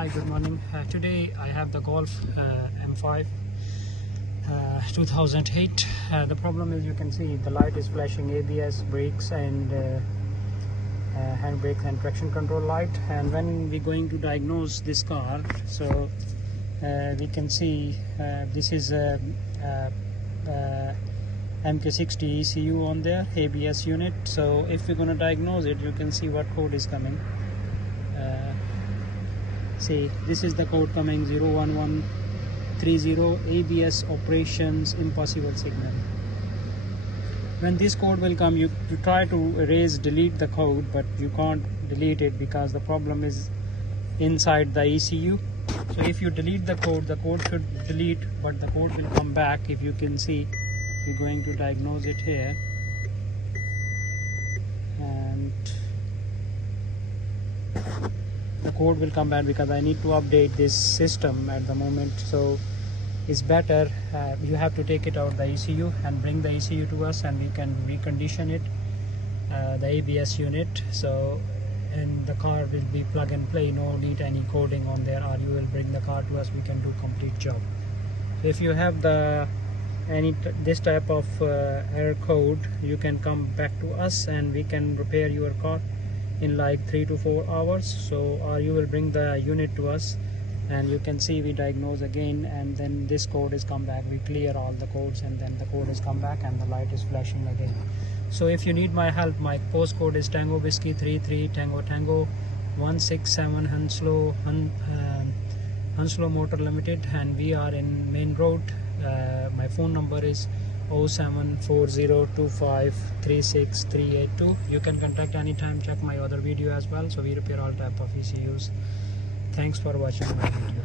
Hi, good morning. Today I have the Golf M5 2008. The problem is, you can see the light is flashing ABS, brakes and handbrake and traction control light. And when we're going to diagnose this car, so we can see this is a MK60 ECU on there, ABS unit. So if we're going to diagnose it, you can see what code is coming. See, this is the code coming 01130 ABS operations impossible signal. When this code will come, you try to delete the code, but you can't delete it because the problem is inside the ECU. So if you delete the code should delete, but the code will come back. If you can see, we're going to diagnose it here, and the code will come back because I need to update this system at the moment. So it's better you have to take it out the ECU and bring the ECU to us, and we can recondition it, the ABS unit. So and the car will be plug and play, no need any coding on there, or you will bring the car to us, we can do complete job. So if you have this type of error code, you can come back to us and we can repair your car in like 3 to 4 hours. So or you will bring the unit to us and you can see we diagnose again, and then this code is come back, we clear all the codes, and then the code is come back and the light is flashing again. So if you need my help, my postcode is Tango Whiskey 33 Tango Tango 167 Hounslow Motors Ltd, and we are in Main Road. My phone number is 07402536382. You can contact anytime. Check my other video as well. So we repair all type of ECUs. Thanks for watching my video.